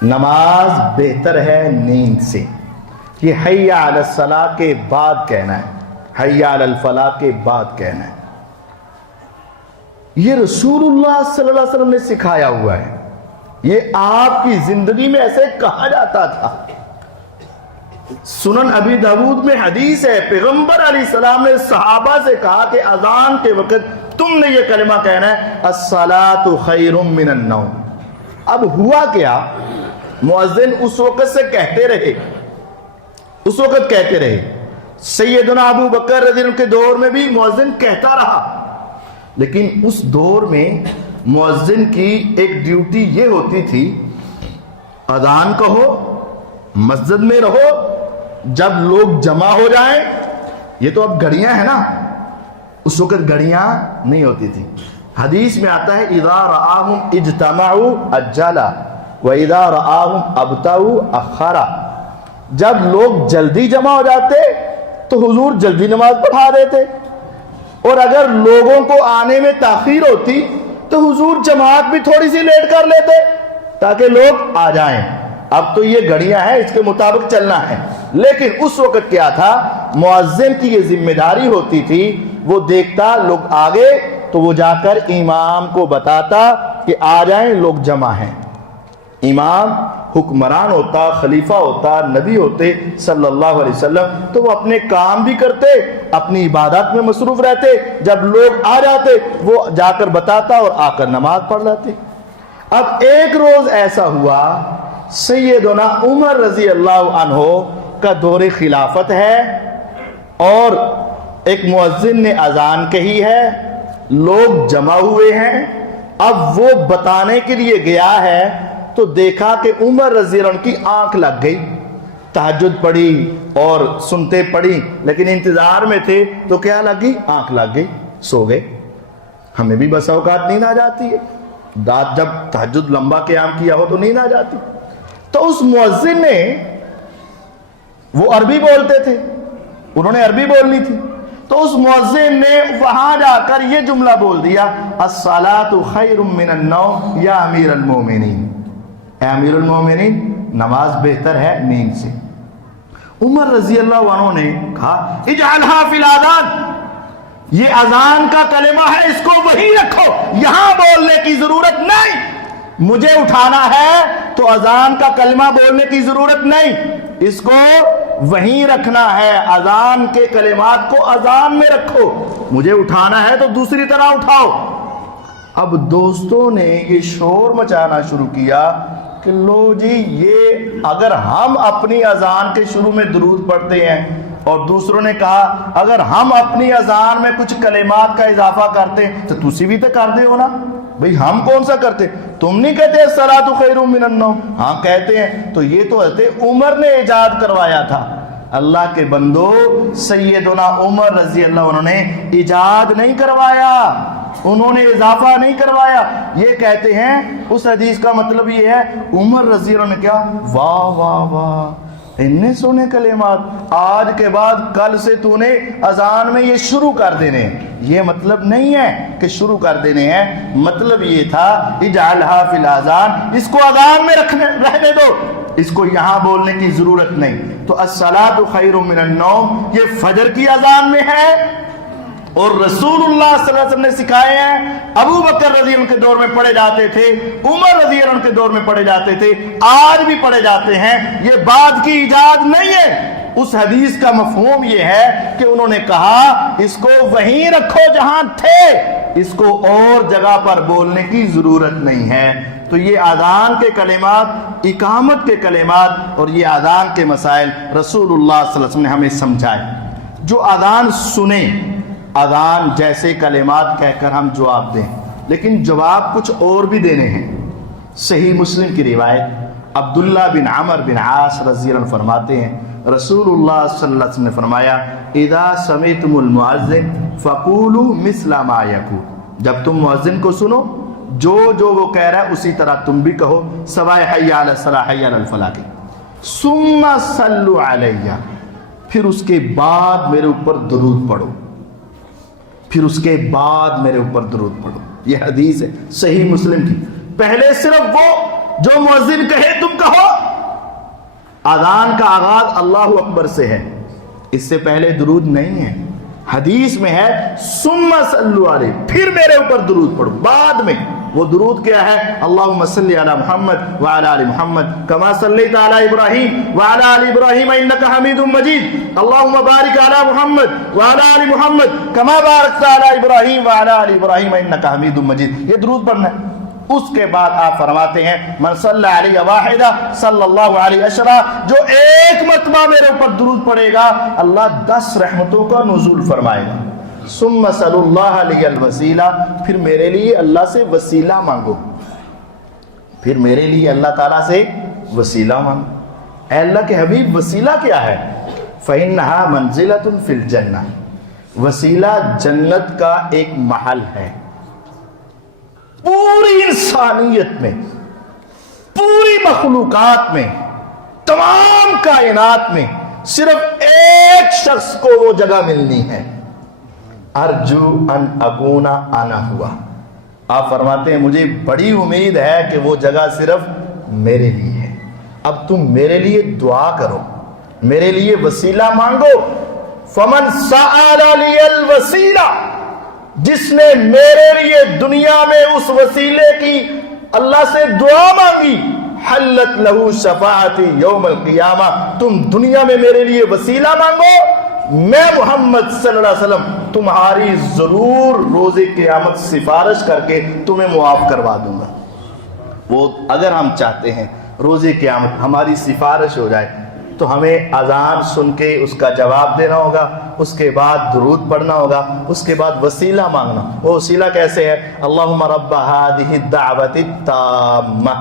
نماز بہتر ہے نیند سے. یہ حی علی الصلاۃ کے بعد کہنا ہے, حی علی الفلاح کے بعد کہنا ہے. یہ رسول اللہ صلی اللہ علیہ وسلم نے سکھایا ہوا ہے, یہ آپ کی زندگی میں ایسے کہا جاتا تھا. سنن ابی داؤد میں حدیث ہے, پیغمبر علیہ السلام نے صحابہ سے کہا کہ اذان کے وقت تم نے یہ کلمہ کہنا ہے الصلاۃ خیر من النوم. اب ہوا کیا, مؤذن اس وقت سے کہتے رہے, اس وقت کہتے رہے. سیدنا ابو بکر رضی اللہ عنہ کے دور میں بھی مؤذن کہتا رہا, لیکن اس دور میں مؤذن کی ایک ڈیوٹی یہ ہوتی تھی, اذان کہو, مسجد میں رہو, جب لوگ جمع ہو جائیں, یہ تو اب گھڑیاں ہیں نا, اس وقت گھڑیاں نہیں ہوتی تھی. حدیث میں آتا ہے اذا رآہم اجتمعوا اجلا واذا رآہم ابطأوا اخرا. جب لوگ جلدی جمع ہو جاتے تو حضور جلدی نماز پڑھا دیتے, اور اگر لوگوں کو آنے میں تاخیر ہوتی تو حضور جماعت بھی تھوڑی سی لیٹ کر لیتے تاکہ لوگ آ جائیں. اب تو یہ گھڑیاں ہیں, اس کے مطابق چلنا ہے. لیکن اس وقت کیا تھا, مؤذن کی یہ ذمہ داری ہوتی تھی, وہ دیکھتا لوگ آگے تو وہ جا کر امام کو بتاتا کہ آ جائیں, لوگ جمع ہیں. امام حکمران ہوتا, خلیفہ ہوتا, نبی ہوتے صلی اللہ علیہ وسلم, تو وہ اپنے کام بھی کرتے, اپنی عبادت میں مصروف رہتے. جب لوگ آ جاتے وہ جا کر بتاتا اور آ کر نماز پڑھ لیتے. اب ایک روز ایسا ہوا, سیدنا عمر رضی اللہ عنہ کا دور خلافت ہے اور ایک مؤذن نے اذان کہی ہے, لوگ جمع ہوئے ہیں. اب وہ بتانے کے لیے گیا ہے تو دیکھا کہ عمر رضی اللہ عنہ کی آنکھ لگ گئی. تہجد پڑھی اور سنتے پڑھی, لیکن انتظار میں تھے تو کیا لگی, آنکھ لگ گئی, سو گئے. ہمیں بھی بس اوقات نیند آ جاتی ہے, رات جب تہجد لمبا قیام کیا ہو تو نیند آ جاتی. تو اس مؤذن نے, وہ عربی بولتے تھے, انہوں نے عربی بولنی تھی, تو اس مؤذن نے وہاں جا کر یہ جملہ بول دیا الصلاۃ خیر من النوم یا امیر المومنین, اے امیر المومنین نماز بہتر ہے نیند سے. عمر رضی اللہ عنہ نے کہا اجعلها فی الاذان, یہ اذان کا کلمہ ہے, اس کو وہی رکھو, یہاں بولنے کی ضرورت نہیں. مجھے اٹھانا ہے تو اذان کا کلمہ بولنے کی ضرورت نہیں, اس کو وہیں رکھنا ہے. اذان کے کلمات کو اذان میں رکھو, مجھے اٹھانا ہے تو دوسری طرح اٹھاؤ. اب دوستوں نے یہ شور مچانا شروع کیا کہ لو جی, یہ اگر ہم اپنی اذان کے شروع میں درود پڑھتے ہیں, اور دوسروں نے کہا اگر ہم اپنی اذان میں کچھ کلمات کا اضافہ کرتے ہیں تو تسی بھی تو کر دے ہو نا. بھئی ہم کون سا کرتے, تم نہیں کہتے الصلاۃ خیر من النوم, ہاں کہتے ہیں. تو یہ تو حضرت عمر نے ایجاد کروایا تھا. اللہ کے بندو, سیدنا عمر رضی اللہ عنہ نے ایجاد نہیں کروایا, انہوں نے اضافہ نہیں کروایا. یہ کہتے ہیں اس حدیث کا مطلب یہ ہے, عمر رضی اللہ عنہ نے کیا, واہ واہ واہ, اتنے سونے کلمات, آج کے بعد کل سے تو نے اذان میں یہ شروع کر دینے. یہ مطلب نہیں ہے کہ شروع کر دینے ہیں, مطلب یہ تھا اجعلها فی الاذان, اس کو اذان میں رہنے دو, اس کو یہاں بولنے کی ضرورت نہیں. تو الصلاۃ خیر من النوم یہ فجر کی اذان میں ہے, اور رسول اللہ صلی اللہ علیہ وسلم نے سکھائے ہیں. ابو بکر رضی اللہ عنہ کے دور میں پڑھے جاتے تھے, عمر رضی اللہ عنہ کے دور میں پڑھے جاتے تھے, آج بھی پڑھے جاتے ہیں. یہ بعد کی ایجاد نہیں ہے. اس حدیث کا مفہوم یہ ہے کہ انہوں نے کہا اس کو وہیں رکھو جہاں تھے, اس کو اور جگہ پر بولنے کی ضرورت نہیں ہے. تو یہ اذان کے کلمات, اقامت کے کلمات اور یہ اذان کے مسائل رسول اللہ صلی اللہ علیہ وسلم نے ہمیں سمجھائے. جو اذان سنیں، اذان جیسے کلمات کہہ کر ہم جواب دیں، لیکن جواب کچھ اور بھی دینے ہیں۔ صحیح مسلم کی روایت عبداللہ بن عمر بن عاص رضی اللہ عنہ فرماتے ہیں رسول اللہ صلی اللہ علیہ وسلم نے فرمایا اذا سمعتم المؤذن فقولوا مثل ما یقول، جب تم مؤذن کو سنو جو وہ کہہ رہا ہے اسی طرح تم بھی کہو، سوائے حی علی الصلاۃ حی علی الفلاح کی۔ ثم صلوا علیہ، پھر اس کے بعد میرے اوپر درود پڑھو، پھر اس کے بعد میرے اوپر درود پڑھو۔ یہ حدیث ہے صحیح مسلم کی۔ پہلے صرف وہ جو مؤذن کہے تم کہو۔ اذان کا آغاز اللہ اکبر سے ہے، اس سے پہلے درود نہیں ہے۔ حدیث میں ہے ثم صلوا علیہ، پھر میرے اوپر درود پڑھو۔ بعد میں وہ درود کیا ہے؟ اللہم صلی علی محمد وعلی آل محمد کما صلیت علی ابراہیم وعلی آل ابراہیم انک حمید مجید، اللہم بارک علی محمد وعلی آل محمد کما بارکت علی ابراہیم وعلی آل ابراہیم انک حمید مجید۔ یہ درود پڑھنا ہے۔ اس کے بعد آپ فرماتے ہیں من صلی علیہ واحدہ صلی اللہ علیہ عشرہ، جو ایک مرتبہ میرے اوپر درود پڑے گا اللہ 10 رحمتوں کا نزول فرمائے گا۔ ثم صلی اللہ علیہ الوسیلہ، پھر میرے لیے اللہ سے وسیلہ مانگو، پھر میرے لیے اللہ تعالیٰ سے وسیلہ مانگو۔ اے اللہ کے حبیب وسیلہ کیا ہے؟ فإنہا منزلۃ فی الجنہ، وسیلہ جنت کا ایک محل ہے۔ پوری انسانیت میں، پوری مخلوقات میں، تمام کائنات میں صرف ایک شخص کو وہ جگہ ملنی ہے۔ ارجو ان اکونا انا ہوا، آپ فرماتے ہیں مجھے بڑی امید ہے کہ وہ جگہ صرف میرے لیے ہے۔ اب تم میرے لیے دعا کرو، میرے لیے وسیلہ مانگو۔ فمن سأل لی الوسیلہ، جس نے میرے لیے دنیا میں اس وسیلے کی اللہ سے دعا مانگی، حلت لہو شفاعتی یوم القیامہ، تم دنیا میں میرے لیے وسیلہ مانگو، میں محمد صلی اللہ علیہ وسلم تمہاری ضرور روز قیامت سفارش کر کے تمہیں معاف کروا دوں گا۔ وہ اگر ہم چاہتے ہیں روز قیامت ہماری سفارش ہو جائے تو ہمیں اذان سن کے اس کا جواب دینا ہوگا، اس کے بعد درود پڑھنا ہوگا، اس کے بعد وسیلہ مانگنا۔ وہ وسیلہ کیسے ہے؟ اللہم رب هذه الدعوة التامة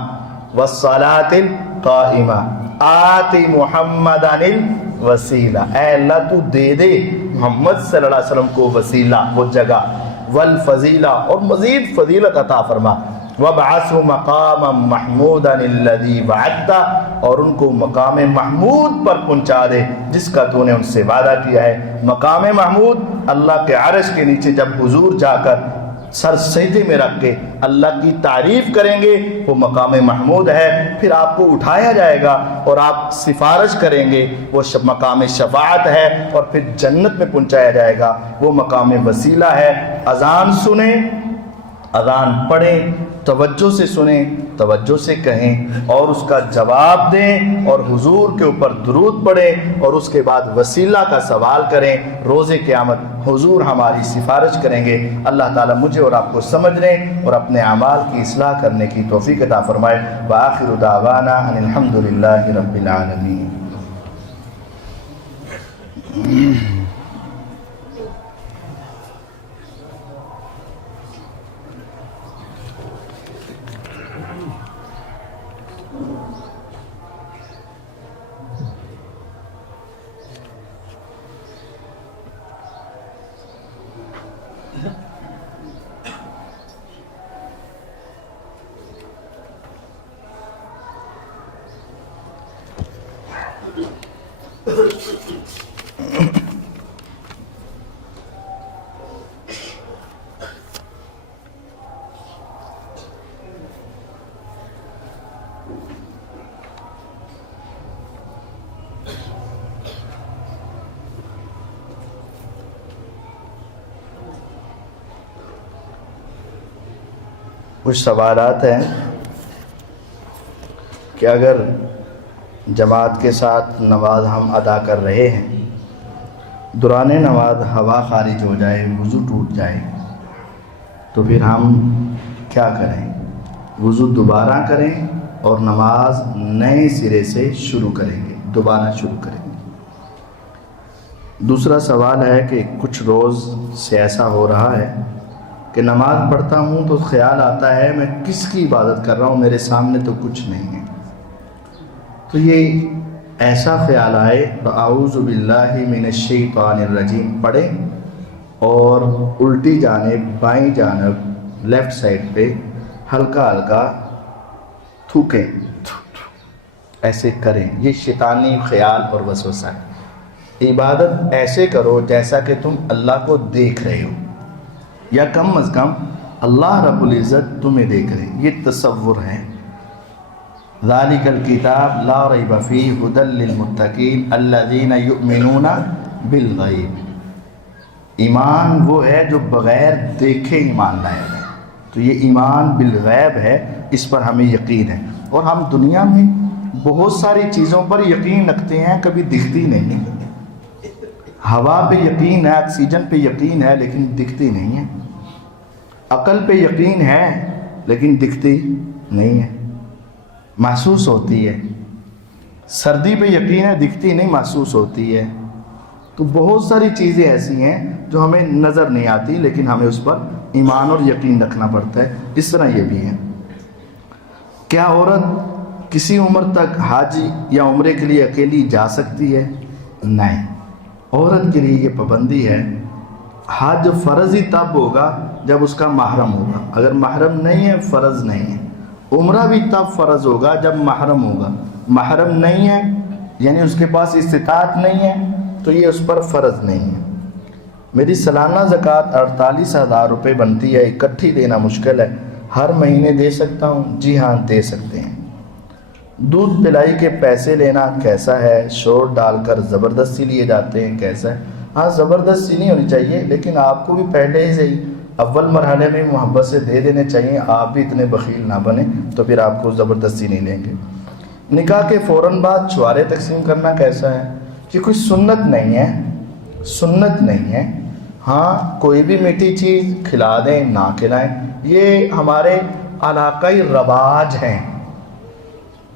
والصلاة القائمة آت محمدا الوسیلہ، اے اللہ تو دے دے محمد صلی اللہ علیہ وسلم کو وسیلہ، وہ جگہ، والفضیلہ، اور مزید فضیلت عطا فرما، وَابْعَثْهُ مَقَامًا مَحْمُودًا الَّذِي وَعَدْتَ، اور ان کو مقام محمود پر پہنچا دے جس کا تو نے ان سے وعدہ کیا ہے۔ مقام محمود اللہ کے عرش کے نیچے جب حضور جا کر سر سجدے میں رکھ کے اللہ کی تعریف کریں گے، وہ مقام محمود ہے۔ پھر آپ کو اٹھایا جائے گا اور آپ سفارش کریں گے، وہ مقام شفاعت ہے، اور پھر جنت میں پہنچایا جائے گا، وہ مقام وسیلہ ہے۔ اذان سنیں، اذان پڑھیں، توجہ سے سنیں، توجہ سے کہیں اور اس کا جواب دیں، اور حضور کے اوپر درود پڑھیں، اور اس کے بعد وسیلہ کا سوال کریں۔ روز قیامت حضور ہماری سفارش کریں گے۔ اللہ تعالیٰ مجھے اور آپ کو سمجھنے اور اپنے اعمال کی اصلاح کرنے کی توفیق عطا فرمائے۔ وآخر دعوانا ان الحمد للہ رب العالمین۔ کچھ سوالات ہیں کہ اگر جماعت کے ساتھ نماز ہم ادا کر رہے ہیں، دوران نماز ہوا خارج ہو جائے، وضو ٹوٹ جائے، تو پھر ہم کیا کریں؟ وضو دوبارہ کریں اور نماز نئے سرے سے شروع کریں گے، دوبارہ شروع کریں گے۔ دوسرا سوال ہے کہ کچھ روز سے ایسا ہو رہا ہے کہ نماز پڑھتا ہوں تو خیال آتا ہے میں کس کی عبادت کر رہا ہوں، میرے سامنے تو کچھ نہیں ہے۔ تو یہ ایسا خیال آئے تو اعوذ باللہ من الشیطان الرجیم پڑھیں اور الٹی جانب بائیں جانب لیفٹ سائڈ پہ ہلکا ہلکا تھوکیں، ایسے کریں۔ یہ شیطانی خیال اور وسوسہ ہے۔ عبادت ایسے کرو جیسا کہ تم اللہ کو دیکھ رہے ہو، یا کم از کم اللہ رب العزت تمہیں دیکھ رہے ہیں، یہ تصور ہے۔ ذالک الکتاب لا ریب فیہ ھدی للمتقین الذین یؤمنون بالغیب۔ ایمان وہ ہے جو بغیر دیکھے ایمان لائے ہے، تو یہ ایمان بالغیب ہے، اس پر ہمیں یقین ہے۔ اور ہم دنیا میں بہت ساری چیزوں پر یقین رکھتے ہیں، کبھی دکھتی نہیں۔ ہوا پہ یقین ہے، آکسیجن پہ یقین ہے، لیکن دکھتی نہیں ہے۔ عقل پہ یقین ہے لیکن دکھتی نہیں ہے، محسوس ہوتی ہے۔ سردی پہ یقین ہے، دکھتی نہیں، محسوس ہوتی ہے۔ تو بہت ساری چیزیں ایسی ہیں جو ہمیں نظر نہیں آتی لیکن ہمیں اس پر ایمان اور یقین رکھنا پڑتا ہے۔ اس طرح یہ بھی ہے۔ کیا عورت کسی عمر تک حج یا عمرے کے لیے اکیلی جا سکتی ہے؟ نہیں، عورت کے لیے یہ پابندی ہے۔ حج فرض ہی تب ہوگا جب اس کا محرم ہوگا، اگر محرم نہیں ہے فرض نہیں ہے۔ عمرہ بھی تب فرض ہوگا جب محرم ہوگا، محرم نہیں ہے یعنی اس کے پاس استطاعت نہیں ہے تو یہ اس پر فرض نہیں ہے۔ میری سالانہ زکوٰۃ 48,000 روپے بنتی ہے، اکٹھی دینا مشکل ہے، ہر مہینے دے سکتا ہوں؟ جی ہاں دے سکتے ہیں۔ دودھ پلائی کے پیسے لینا کیسا ہے؟ شور ڈال کر زبردستی لیے جاتے ہیں، کیسا ہے؟ ہاں زبردستی نہیں ہونی چاہیے، لیکن آپ کو بھی پہلے ہی صحیح اول مرحلے میں محبت سے دے دینے چاہیے، آپ بھی اتنے بخیل نہ بنیں تو پھر آپ کو زبردستی نہیں لیں گے۔ نکاح کے فوراً بعد چھوارے تقسیم کرنا کیسا ہے؟ یہ کوئی سنت نہیں ہے، سنت نہیں ہے۔ ہاں کوئی بھی میٹھی چیز کھلا دیں نہ کھلائیں، یہ ہمارے علاقائی رواج ہیں،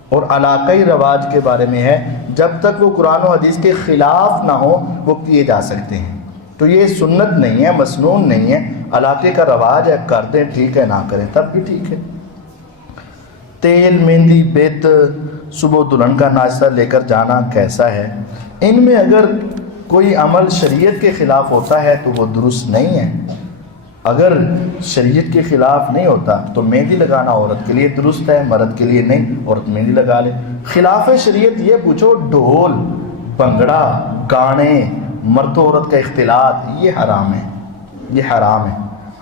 اور علاقائی رواج کے بارے میں ہے جب تک وہ قرآن و حدیث کے خلاف نہ ہو وہ کیے جا سکتے ہیں۔ تو یہ سنت نہیں ہے، مسنون نہیں ہے، علاقے کا رواج ہے، کر دیں ٹھیک ہے، نہ کریں تب بھی ٹھیک ہے۔ تیل، مہندی، بیت، صبح دلہن کا ناشتہ لے کر جانا کیسا ہے؟ ان میں اگر کوئی عمل شریعت کے خلاف ہوتا ہے تو وہ درست نہیں ہے۔ اگر شریعت کے خلاف نہیں ہوتا تو مہندی لگانا عورت کے لیے درست ہے، مرد کے لیے نہیں، عورت مہندی لگا لے۔ خلاف شریعت یہ پوچھو ڈھول، بھنگڑا، گانے، مرد و عورت کا اختلاط، یہ حرام ہے، یہ حرام ہے۔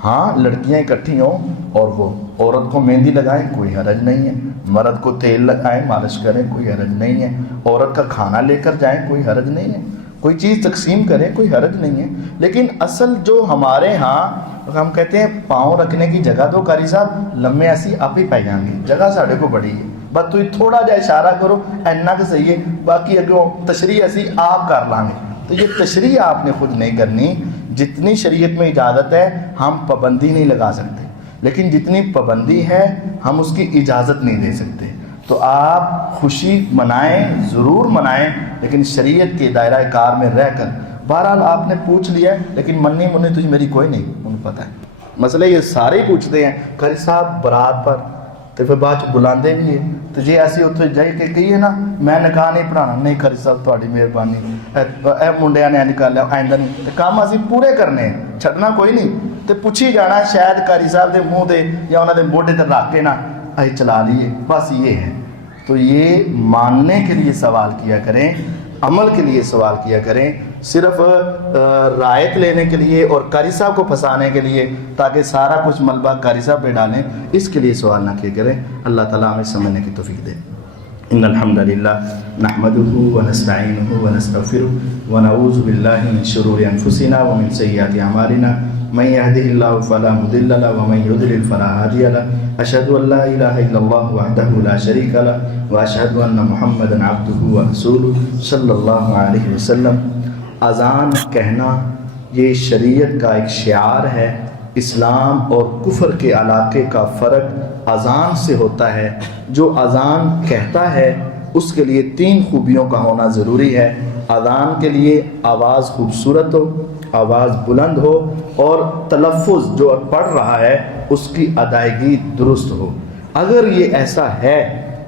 ہاں لڑکیاں اکٹھی ہوں اور وہ عورت کو مہندی لگائیں کوئی حرج نہیں ہے، مرد کو تیل لگائیں مالش کریں کوئی حرج نہیں ہے، عورت کا کھانا لے کر جائیں کوئی حرج نہیں ہے، کوئی چیز تقسیم کریں کوئی حرج نہیں ہے۔ لیکن اصل جو ہمارے ہاں ہم کہتے ہیں پاؤں رکھنے کی جگہ دو، قاری صاحب لمے ایسی آپ ہی پائی جائیں گے، جگہ ساڑھے کو بڑی ہے، بس تو تھوڑا جا اشارہ کرو اینا کہ صحیح ہے، باقی اگوں تشریح ایسی آپ کر لیں گے۔ تو یہ تشریح آپ نے خود نہیں کرنی، جتنی شریعت میں اجازت ہے ہم پابندی نہیں لگا سکتے، لیکن جتنی پابندی ہے ہم اس کی اجازت نہیں دے سکتے۔ تو آپ خوشی منائیں، ضرور منائیں، لیکن شریعت کے دائرہ کار میں رہ کر۔ بہرحال آپ نے پوچھ لیا لیکن منی تجھ میری کوئی نہیں، انہیں پتہ ہے مسئلہ یہ سارے ہی پوچھتے ہیں۔ قاری صاحب برات پر تو پھر بعد بلاندے بھی ہیں تو جی ایسی اتنے جائی کہ کہیے نا میں نکاح نہیں پڑھانا، نہیں قاری صاحب تھوڑی مہربانی، اے منڈیا نے نکال لیا آئندہ نہیں، تو کام اسی پورے کرنے ہیں، چھڑنا کوئی نہیں۔ تو پوچھی جانا شاید قاری صاحب دے منہ دے یا انہوں دے موڈے تے رکھ کے نا اے چلا لیے، بس یہ ہے۔ تو یہ ماننے کے لیے سوال کیا کریں، عمل کے لیے سوال کیا کریں، صرف رعایت لینے کے لیے اور قاری صاحب کو پھنسانے کے لیے تاکہ سارا کچھ ملبہ قاری صاحب پہ ڈالیں، اس کے لیے سوال نہ کیا کریں۔ اللہ تعالیٰ ہمیں سمجھنے کی توفیق دے۔ ان الحمد للہ نحمده ونستعینه ونستغفره ونعوذ باللہ من شرور انفسنا ومن سیئات اعمالنا من يهده الله فلا مضل له ومن يضلل فلا هادي له اشهد ان لا اله الا الله وحده لا شريك له واشهد ان محمدا عبده ورسوله صلی اللہ علیہ وسلم۔ اذان کہنا یہ شریعت کا ایک شعار ہے۔ اسلام اور کفر کے علاقے کا فرق اذان سے ہوتا ہے۔ جو اذان کہتا ہے اس کے لیے 3 خوبیوں کا ہونا ضروری ہے۔ اذان کے لیے آواز خوبصورت ہو، آواز بلند ہو، اور تلفظ جو پڑھ رہا ہے اس کی ادائیگی درست ہو۔ اگر یہ ایسا ہے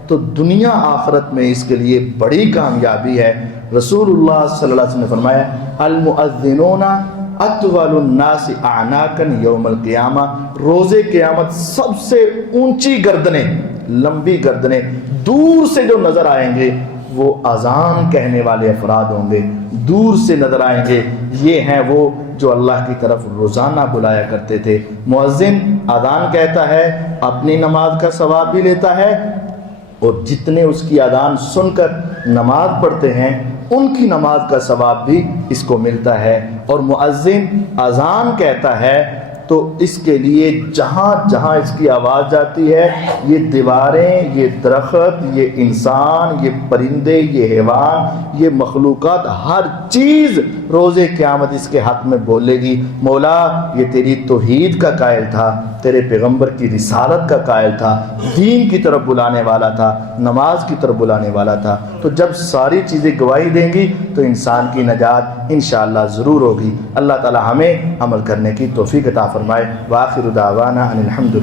تو دنیا آخرت میں اس کے لیے بڑی کامیابی ہے۔ رسول اللہ صلی اللہ علیہ وسلم نے فرمایا المؤذنون اطول الناس اعناقا یوم القیامہ، روز قیامت سب سے اونچی گردنیں، لمبی گردنیں دور سے جو نظر آئیں گے وہ اذان کہنے والے افراد ہوں گے، دور سے نظر آئیں گے۔ یہ ہیں وہ جو اللہ کی طرف روزانہ بلایا کرتے تھے۔ مؤذن اذان کہتا ہے، اپنی نماز کا ثواب بھی لیتا ہے، اور جتنے اس کی اذان سن کر نماز پڑھتے ہیں ان کی نماز کا ثواب بھی اس کو ملتا ہے۔ اور مؤذن اذان کہتا ہے تو اس کے لیے جہاں جہاں اس کی آواز جاتی ہے، یہ دیواریں، یہ درخت، یہ انسان، یہ پرندے، یہ حیوان، یہ مخلوقات، ہر چیز روز قیامت اس کے حق میں بولے گی، مولا یہ تیری توحید کا قائل تھا، تیرے پیغمبر کی رسالت کا قائل تھا، دین کی طرف بلانے والا تھا، نماز کی طرف بلانے والا تھا۔ تو جب ساری چیزیں گواہی دیں گی تو انسان کی نجات انشاءاللہ ضرور ہوگی۔ اللہ تعالی ہمیں عمل کرنے کی توفیق عطا فرمائے۔ وآخر دعوانا ان الحمد للہ۔